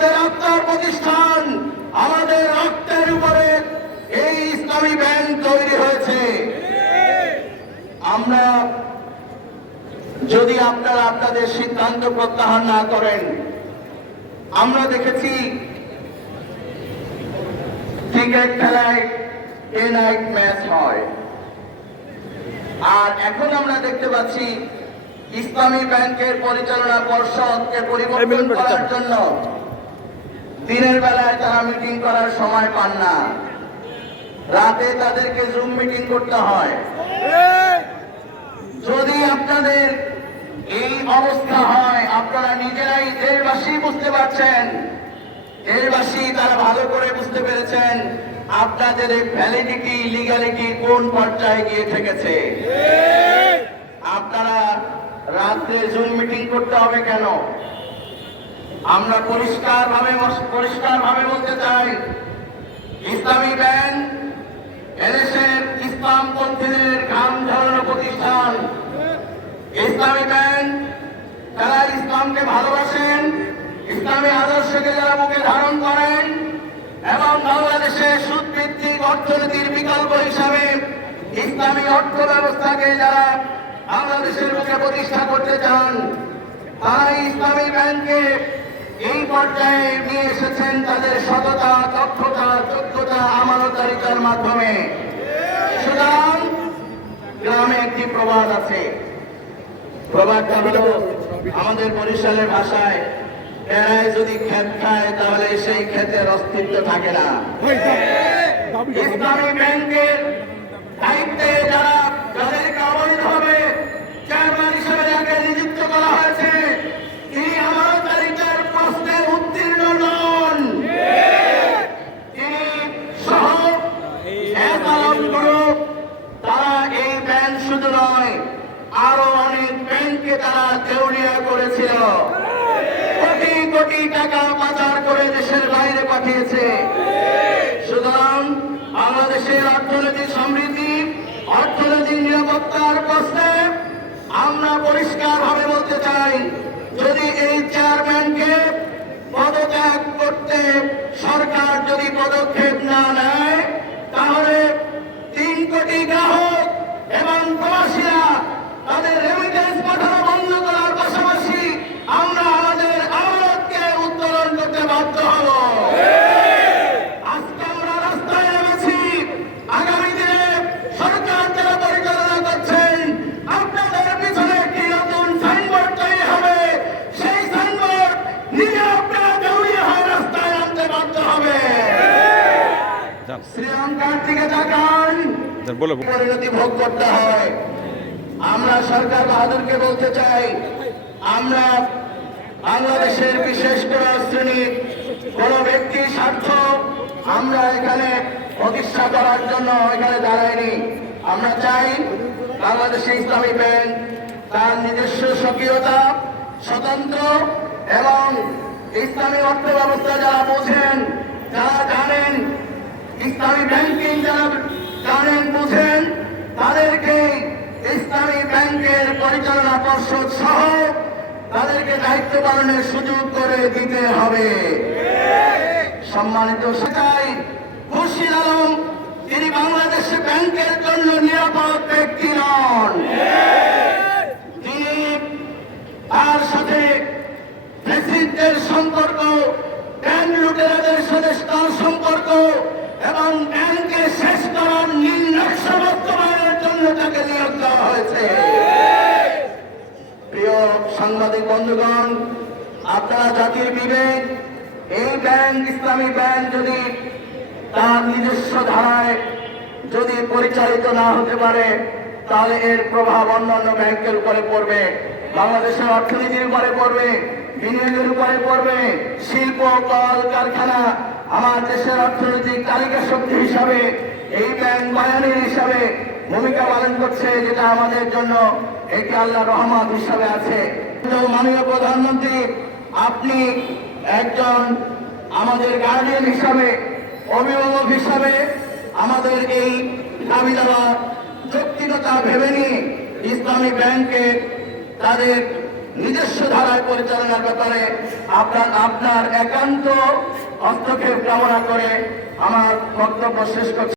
আমাদের আত্মার প্রতিষ্ঠান, আমাদের রক্তের উপরে এই ইসলামী ব্যাংক তৈরি হয়েছে। আমরা যদি আপনারা আপনাদের সিদ্ধান্ত প্রত্যাহার না করেন, আমরা দেখেছি ক্রিকেট খেলায় ডে নাইট ম্যাচ হয়, আর এখন আমরা দেখতে পাচ্ছি ইসলামী ব্যাংকের পরিচালনা পর্ষদকে পরিবর্তন করার জন্য দিনের বেলায় তারা মিটিং করার সময় পান না, রাতে তাদেরকে জুম মিটিং করতে হয়। যদি আপনাদের এই অবস্থা হয়, আপনারা নিজেরাই দেশবাসী বুঝতে পারছেন, দেশবাসী তারা ভালো করে বুঝতে পেরেছেন আপনাদের ভ্যালিডিটি লিগ্যালিটি কোন পর্যায়ে গিয়ে ঠেকেছে। আপনারা রাত্রে জুম মিটিং করতে হবে কেন? আমরা পরিষ্কারভাবে বলতে চাই, ইসলামী ব্যাংক এদেশের ইসলামপন্থীদের ঘাম ঝরানো প্রতিষ্ঠান। ইসলামী ব্যাংক যারা ইসলামকে ভালোবাসেন, ইসলামী আদর্শকে যারা বুকে ধারণ করেন এবং বাংলাদেশে সুদভিত্তিক অর্থনীতির বিকল্প হিসাবে ইসলামী অর্থ ব্যবস্থাকে যারা বাংলাদেশের বুকে প্রতিষ্ঠা করতে চান, তাই ইসলামী ব্যাংকে এই পর্যায়ে নিয়ে এসেছেন তাদের সততা, দক্ষতা, যোগ্যতা, আমানতদারিতার মাধ্যমে। সুতরাং গ্রামে একটি প্রবাদ আছে, প্রবাদটা হলো আমাদের বরিশালের ভাষায়, এরাই যদি ক্ষেত খায় তাহলে সেই ক্ষেতের অস্তিত্ব থাকে না। ইসলামী ব্যাংকের দায়িত্বে যাদেরকে অবৈধভাবে চেয়ারম্যান হিসেবে যাকে নিযুক্ত করা হয়েছে, তিনি আমানতদারিতার প্রশ্নে উত্তীর্ণ নন। তিনি সহ গ্রুপ তারা এই ব্যাংক শুধু নয়, আরো অনেক ব্যাংককে তারা দেউলিয়া করেছিল, কোটি কোটি টাকা পাচার করে দেশের বাইরে পাঠিয়েছে। সুতরাং বাংলাদেশের অর্থনৈতিক সমৃদ্ধি, অর্থনৈতিক নিরাপত্তার প্রশ্নে আমরা পরিষ্কারভাবে বলতে চাই, যদি এই চেয়ারম্যানকে পদত্যাগ করতে সরকার যদি পদক্ষেপ না নেয়, তাহলে 3 কোটি গ্রাহক এবং প্রবাসীরা তাদের রেমিটেন্স পাঠানো বন্ধ করার পাশাপাশি আমরা আমাদের আমানতকে উত্তোলন করতে বাধ্য হব। আজকে আমরা রাস্তায় নেমেছি, আগামী দিনে সরকার যারা পরিচালনা করছেন, আপনাদের পিছনে একটি নতুন সাইনবোর্ড তৈরি হবে, সেই সাইনবোর্ড নিয়ে আপনারা দেউলিয়া হয়ে রাস্তায় নামতে বাধ্য হবে। শ্রীলঙ্কার দিকে তাকান, পরিণতি ভোগ করতে হয়। আমরা সরকার বাহাদুরকে বলতে চাই, আমরা বাংলাদেশের বিশেষ কোন শ্রেণীর কোন ব্যক্তির স্বার্থ আমরা এখানে প্রতিষ্ঠা করার জন্য এখানে দাঁড়াইনি। আমরা চাই বাংলাদেশে ইসলামী ব্যাংক তার নিজস্ব স্বকীয়তা, স্বতন্ত্র এবং ইসলামী অর্থ ব্যবস্থা যারা বোঝেন, যারা জানেন, ইসলামী ব্যাংকিং যারা জানেন, বুঝেন, তাদেরকে ইসলামী ব্যাংকের পরিচালনা পর্ষদ সহ তাদেরকে দায়িত্ব পালনের সুযোগ করে দিতে হবে। সম্মানিত সেটাই খুরশিদ আলম, তিনি বাংলাদেশ ব্যাংকের জন্য নিরাপদ ব্যক্তি নন। তিনি তার সাথে ফ্যাসিস্টদের সম্পর্ক, ব্যাংক লুটেরাদের সাথে তার সম্পর্ক এবং ব্যাংকে শেষ করার নীল নকশা বাস্তবায়নের জন্য তাকে নিয়োগ দেওয়া হয়েছে। প্রিয় সাংবাদিক বন্ধুগণ, আপনারা জাতির বিবেক, এই ব্যাংক ইসলামী ব্যাংক যদি তার নিজস্ব ধারায় যদি পরিচালিত না হতে পারে, তাহলে এর প্রভাব অন্যান্য ব্যাংকের উপরে পড়বে, বাংলাদেশের অর্থনীতির উপরে পড়বে, বিনিয়োগের উপরে পড়বে। শিল্প, কল কারখানা, আমার দেশের অর্থনৈতিক তালিকা শক্তি হিসাবে এই ব্যাংক বায়ানের হিসাবে ভূমিকা পালন করছে, যেটা আমাদের জন্য একটি আল্লাহর রহমত হিসাবে আছে। মাননীয় প্রধানমন্ত্রী, আপনি একজন আমাদের গার্ডিয়ান হিসাবে, অভিভাবক হিসাবে আমাদের এই দাবি দেওয়া যৌক্তিকতা ভেবে নিয়ে ইসলামী ব্যাংকে তাদের নিজস্ব ধারায় পরিচালনার ব্যাপারে আপনার একান্ত হস্তক্ষেপ কামনা করে আমার বক্তব্য শেষ করছি।